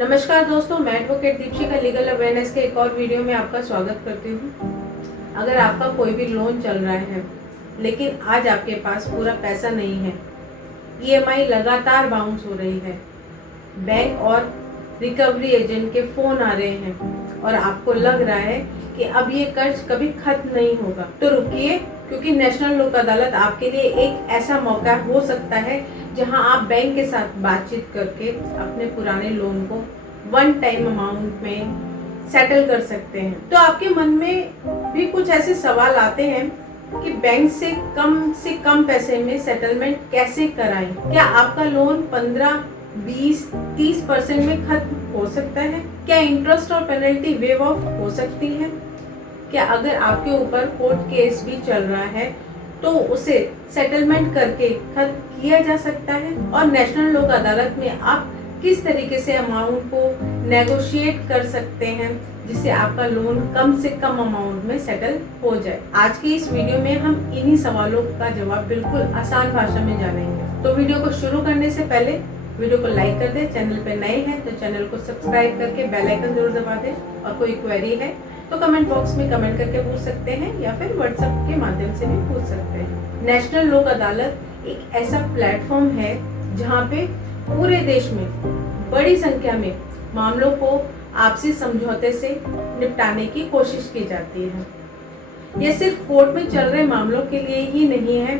नमस्कार दोस्तों, मैं एडवोकेट दीपशिखा लीगल अवेयरनेस के एक और वीडियो में आपका स्वागत करती हूँ। अगर आपका कोई भी लोन चल रहा है लेकिन आज आपके पास पूरा पैसा नहीं है, ईएमआई लगातार बाउंस हो रही है, बैंक और रिकवरी एजेंट के फ़ोन आ रहे हैं और आपको लग रहा है कि अब ये कर्ज कभी खत्म नहीं होगा, तो रुकिए, क्योंकि नेशनल लोक अदालत आपके लिए एक ऐसा मौका हो सकता है जहां आप बैंक के साथ बातचीत करके अपने पुराने लोन को वन टाइम अमाउंट में सेटल कर सकते हैं। तो आपके मन में भी कुछ ऐसे सवाल आते हैं कि बैंक से कम पैसे में सेटलमेंट कैसे कराएं? क्या आपका लोन 15, 20, 30% में खत्म हो सकता है? क्या इंटरेस्ट और पेनल्टी वेव ऑफ हो सकती है? क्या अगर आपके ऊपर कोर्ट केस भी चल रहा है तो उसे सेटलमेंट करके खत्म किया जा सकता है? और नेशनल लोक अदालत में आप किस तरीके से अमाउंट को नेगोशिएट कर सकते हैं जिससे आपका लोन कम से कम अमाउंट में सेटल हो जाए? आज की इस वीडियो में हम इन्हीं सवालों का जवाब बिल्कुल आसान भाषा में जानेंगे। तो वीडियो को शुरू करने से पहले वीडियो को लाइक कर दें, चैनल पे नए हैं तो चैनल को सब्सक्राइब करके बेल आइकन जरूर दबा दें, और कोई क्वेरी है तो कमेंट बॉक्स में कमेंट करके पूछ सकते हैं या फिर व्हाट्सएप के माध्यम से भी पूछ सकते हैं। नेशनल लोक अदालत एक ऐसा प्लेटफॉर्म है जहां पे पूरे देश में बड़ी संख्या में मामलों को आपसी समझौते से निपटाने की कोशिश की जाती है। ये सिर्फ कोर्ट में चल रहे मामलों के लिए ही नहीं है,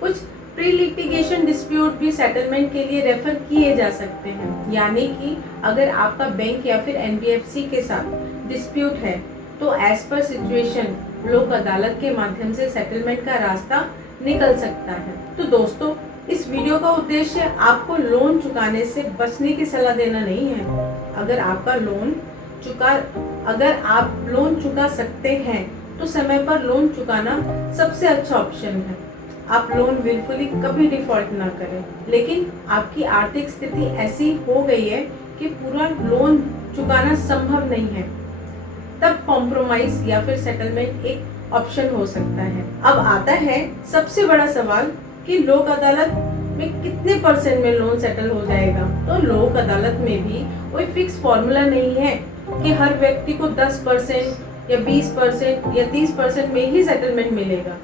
कुछ प्री लिटिगेशन डिस्प्यूट भी सेटलमेंट के लिए रेफर किए जा सकते हैं। यानी कि अगर आपका बैंक या फिर एनबीएफसी के साथ डिस्प्यूट है तो एज पर सिचुएशन लोक अदालत के माध्यम से सेटलमेंट का रास्ता निकल सकता है। तो दोस्तों, इस वीडियो का उद्देश्य आपको लोन चुकाने से बचने की सलाह देना नहीं है। अगर आप लोन चुका सकते हैं तो समय पर लोन चुकाना सबसे अच्छा ऑप्शन है। आप लोन विलफुली कभी डिफॉल्ट ना करें, लेकिन आपकी आर्थिक स्थिति ऐसी हो गई है कि पूरा लोन चुकाना संभव नहीं है, तब कॉम्प्रोमाइज या फिर सेटलमेंट एक ऑप्शन हो सकता है। अब आता है सबसे बड़ा सवाल कि लोक अदालत में कितने परसेंट में लोन सेटल हो जाएगा? तो लोक अदालत में भी कोई फिक्स फॉर्मूला नहीं है कि हर व्यक्ति को 10% या 20% या 30% में ही सेटलमेंट मिलेगा।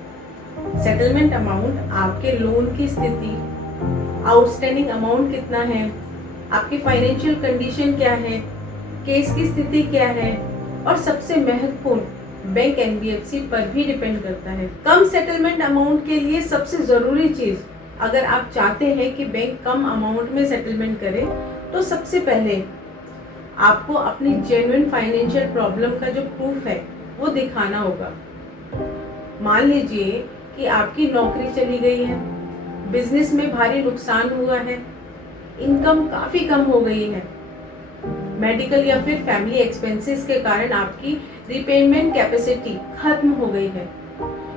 सेटलमेंट अमाउंट आपके लोन की स्थिति, आउटस्टैंडिंग अमाउंट कितना है, आपकी फाइनेंशियल कंडीशन क्या है, केस की स्थिति क्या है, और सबसे महत्वपूर्ण बैंक एनबीएफसी पर भी डिपेंड करता है। कम सेटलमेंट अमाउंट के लिए सबसे जरूरी चीज, अगर आप चाहते हैं कि बैंक कम अमाउंट में सेटलमेंट करे, तो सबसे पहले आपको अपनी जेन्युइन फाइनेंशियल प्रॉब्लम का जो प्रूफ है वो दिखाना होगा। मान लीजिए कि आपकी नौकरी चली गई है, बिजनेस में भारी नुकसान हुआ है, इनकम काफी कम हो गई है, मेडिकल या फिर फैमिली एक्सपेंसेस के कारण आपकी रिपेमेंट कैपेसिटी खत्म हो गई है।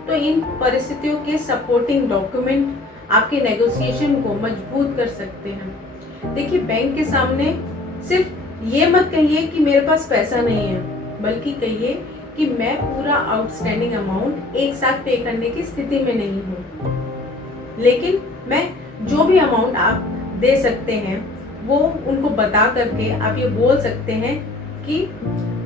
तो इन परिस्थितियों के सपोर्टिंग डॉक्यूमेंट आपके नेगोशिएशन को मजबूत कर सकते हैं। देखिए, बैंक के सामने सिर्फ ये मत कहिए कि मेरे पास पैसा नहीं है, बल्कि कहिए कि मैं पूरा आउटस्टैंडिंग अमाउंट एक साथ पे करने की स्थिति में नहीं हूँ, लेकिन मैं जो भी अमाउंट आप दे सकते हैं वो उनको बता करके आप ये बोल सकते हैं कि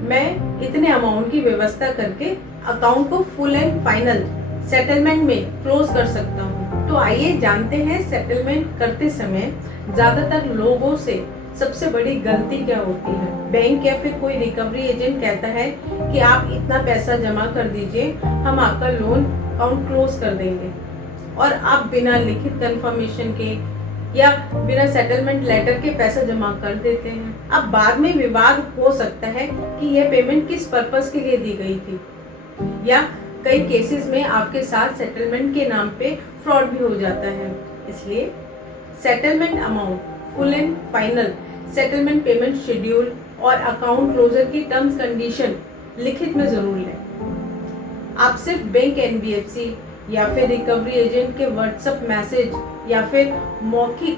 मैं इतने अमाउंट की व्यवस्था करके अकाउंट को फुल एंड फाइनल सेटलमेंट में क्लोज कर सकता हूँ। तो आइए जानते हैं सेटलमेंट करते समय ज्यादातर लोगों से सबसे बड़ी गलती क्या होती है। बैंक या फिर कोई रिकवरी एजेंट कहता है कि आप इतना पैसा जमा कर दीजिए, हम आपका लोन अकाउंट क्लोज कर देंगे, और आप बिना लिखित कंफर्मेशन के या बिना सेटलमेंट लेटर के पैसा जमा कर देते हैं। अब बाद में विवाद हो सकता है कि यह पेमेंट किस पर्पस के लिए दी गई थी, या कई केसेस में आपके साथ सेटलमेंट के नाम पे फ्रॉड भी हो जाता है। इसलिए settlement amount, full and final settlement payment schedule और अकाउंट क्लोजर की टर्म्स कंडीशन लिखित में जरूर लें। आप सिर्फ बैंक, एनबीएफसी या फिर रिकवरी एजेंट के व्हाट्सएप मैसेज या फिर मौखिक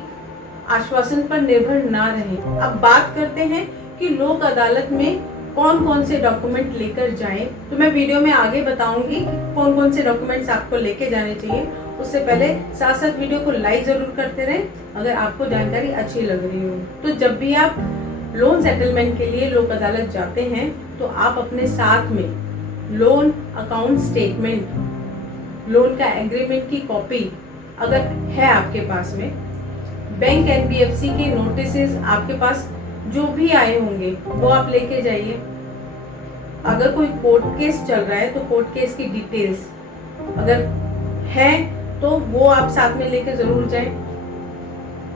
आश्वासन पर निर्भर ना रहें। अब बात करते हैं कि लोक अदालत में कौन कौन से डॉक्यूमेंट लेकर जाएं। तो मैं वीडियो में आगे बताऊंगी कि कौन कौन से डॉक्यूमेंट्स आपको लेके जाने चाहिए। उससे पहले साथ साथ वीडियो को लाइक जरूर करते रहें अगर आपको जानकारी अच्छी लग रही हो। तो जब भी आप लोन सेटलमेंट के लिए लोक अदालत जाते हैं तो आप अपने साथ में लोन अकाउंट स्टेटमेंट, लोन का एग्रीमेंट की कॉपी अगर है आपके पास में, बैंक एनबीएफसी के नोटिसेस आपके पास जो भी आए होंगे वो आप लेके जाइए। अगर कोई कोर्ट केस चल रहा है तो कोर्ट केस की डिटेल्स अगर है तो वो आप साथ में लेके जरूर जाएं।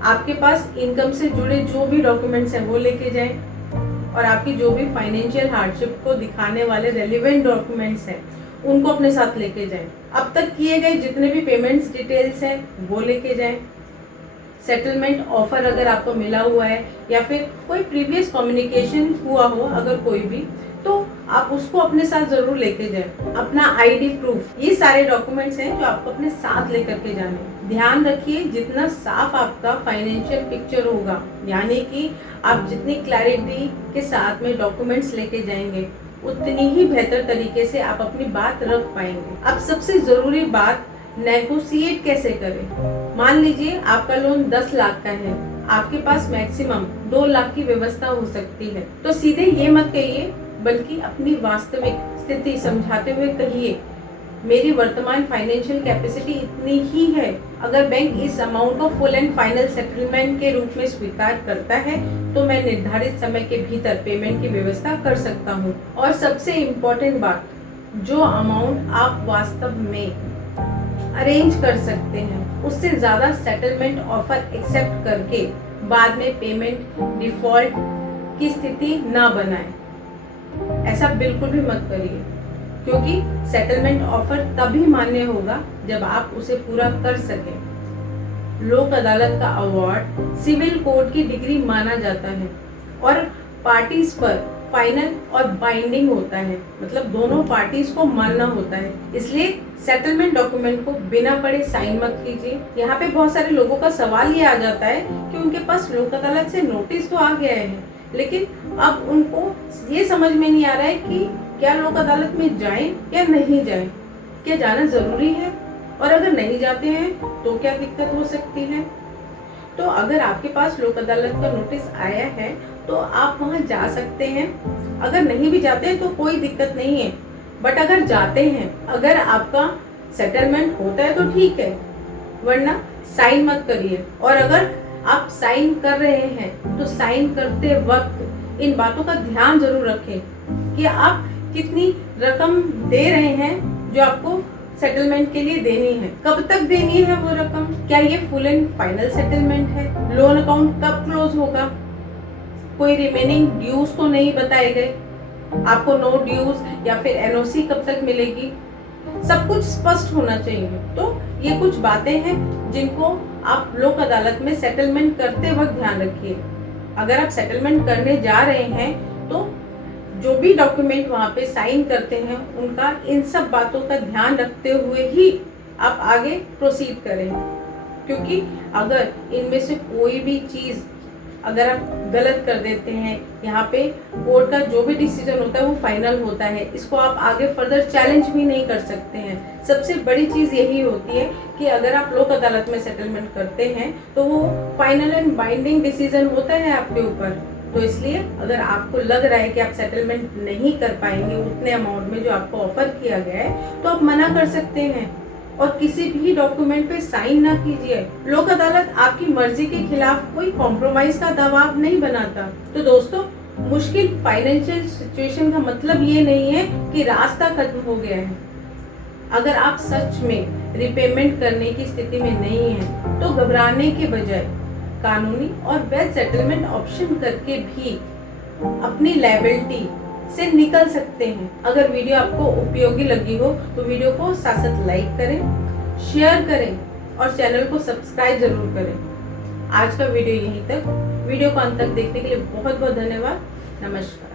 आपके पास इनकम से जुड़े जो भी डॉक्यूमेंट्स हैं वो लेके जाएं और आपकी जो भी फाइनेंशियल हार्डशिप को दिखाने वाले रेलिवेंट डॉक्यूमेंट्स हैं उनको अपने साथ लेके जाएं। अब तक किए गए जितने भी पेमेंट्स डिटेल्स हैं वो लेके जाएं। सेटलमेंट ऑफर अगर आपको मिला हुआ है या फिर कोई प्रीवियस कम्युनिकेशन हुआ हो अगर कोई भी, तो आप उसको अपने साथ जरूर लेके जाएं। अपना आईडी प्रूफ, ये सारे डॉक्यूमेंट्स हैं जो आपको अपने साथ लेकर के जाने। ध्यान रखिए जितना साफ आपका फाइनेंशियल पिक्चर होगा, यानी कि आप जितनी क्लैरिटी के साथ में डॉक्यूमेंट्स लेके जाएंगे उतनी ही बेहतर तरीके से आप अपनी बात रख पाएंगे। अब सबसे जरूरी बात, नेगोशिएट कैसे करें। मान लीजिए आपका लोन 10 लाख का है, आपके पास मैक्सिमम 2 लाख की व्यवस्था हो सकती है, तो सीधे ये मत कहिए बल्कि अपनी वास्तविक स्थिति समझाते हुए कहिए मेरी वर्तमान फाइनेंशियल कैपेसिटी इतनी ही है। अगर बैंक इस अमाउंट को फुल एंड फाइनल सेटलमेंट के रूप में स्वीकार करता है तो मैं निर्धारित समय के भीतर पेमेंट की व्यवस्था कर सकता हूँ। और सबसे इम्पोर्टेंट बात, जो अमाउंट आप वास्तव में अरेंज कर सकते हैं उससे ज्यादा सेटलमेंट ऑफर एक्सेप्ट करके बाद में पेमेंट डिफॉल्ट की स्थिति ना बनाएं। ऐसा बिल्कुल भी मत करिए, क्योंकि सेटलमेंट ऑफर तभी मान्य होगा जब आप उसे पूरा कर सकें। लोक अदालत का अवार्ड सिविल कोर्ट की डिग्री माना जाता है और पार्टीज पर फाइनल और बाइंडिंग होता है, मतलब दोनों पार्टीज को मानना होता है। इसलिए सेटलमेंट डॉक्यूमेंट को बिना पढ़े साइन मत कीजिए। यहाँ पे बहुत सारे लोगों का सवाल ये आ जाता है कि उनके पास लोक अदालत से नोटिस तो आ गया है, लेकिन अब उनको ये समझ में नहीं आ रहा है कि क्या लोक अदालत में जाएं या नहीं जाएं, क्या जाना जरूरी है, और अगर नहीं जाते हैं तो क्या दिक्कत हो सकती है। तो अगर आपके पास लोक अदालत का नोटिस आया है तो आप वहां जा सकते हैं। अगर नहीं भी जाते हैं तो कोई दिक्कत नहीं है, बट अगर जाते हैं, अगर आपका सेटलमेंट होता है तो ठीक है, वरना साइन मत करिए। और अगर आप साइन कर रहे हैं तो साइन करते वक्त इन बातों का ध्यान जरूर रखें कि आप कितनी रकम दे रहे हैं जो आपको सेटलमेंट के लिए देनी है, कब तक देनी है वो रकम, क्या ये फुल एंड फाइनल सेटलमेंट है, लोन अकाउंट कब क्लोज होगा, कोई रिमेनिंग ड्यूज तो नहीं बताए गए, आपको नो ड्यूज या फिर एनओसी कब तक मिलेगी, सब कुछ स्पष्ट होना चाहिए। तो ये कुछ बातें हैं जिनको आप लोक अदालत में सेटलमेंट करते वक्त ध्यान रखिए। अगर आप सेटलमेंट करने जा रहे हैं तो जो भी डॉक्यूमेंट वहाँ पे साइन करते हैं उनका इन सब बातों का ध्यान रखते हुए ही आप आगे प्रोसीड करें, क्योंकि अगर इनमें से कोई भी चीज़ अगर आप गलत कर देते हैं, यहाँ पे कोर्ट का जो भी डिसीजन होता है वो फाइनल होता है, इसको आप आगे फर्दर चैलेंज भी नहीं कर सकते हैं। सबसे बड़ी चीज़ यही होती है कि अगर आप लोक अदालत में सेटलमेंट करते हैं तो वो फाइनल एंड बाइंडिंग डिसीजन होता है आपके ऊपर। तो इसलिए अगर आपको लग रहा है कि आप सेटलमेंट नहीं कर पाएंगे उतने अमाउंट में जो आपको ऑफर किया गया है, तो आप मना कर सकते हैं और किसी भी डॉक्यूमेंट पे साइन ना कीजिए। लोक अदालत आपकी मर्जी के खिलाफ कोई कॉम्प्रोमाइज का दबाव नहीं बनाता। तो दोस्तों, मुश्किल फाइनेंशियल सिचुएशन का मतलब ये नहीं है कि रास्ता खत्म हो गया है। अगर आप सच में रिपेमेंट करने की स्थिति में नहीं हैं, तो घबराने के बजाय कानूनी और वैध सेटलमेंट ऑप्शन करके भी अपनी लायबिलिटी से निकल सकते हैं। अगर वीडियो आपको उपयोगी लगी हो तो वीडियो को साथ साथ लाइक करें, शेयर करें और चैनल को सब्सक्राइब जरूर करें। आज का वीडियो यहीं तक। वीडियो को अंत तक देखने के लिए बहुत बहुत धन्यवाद। नमस्कार।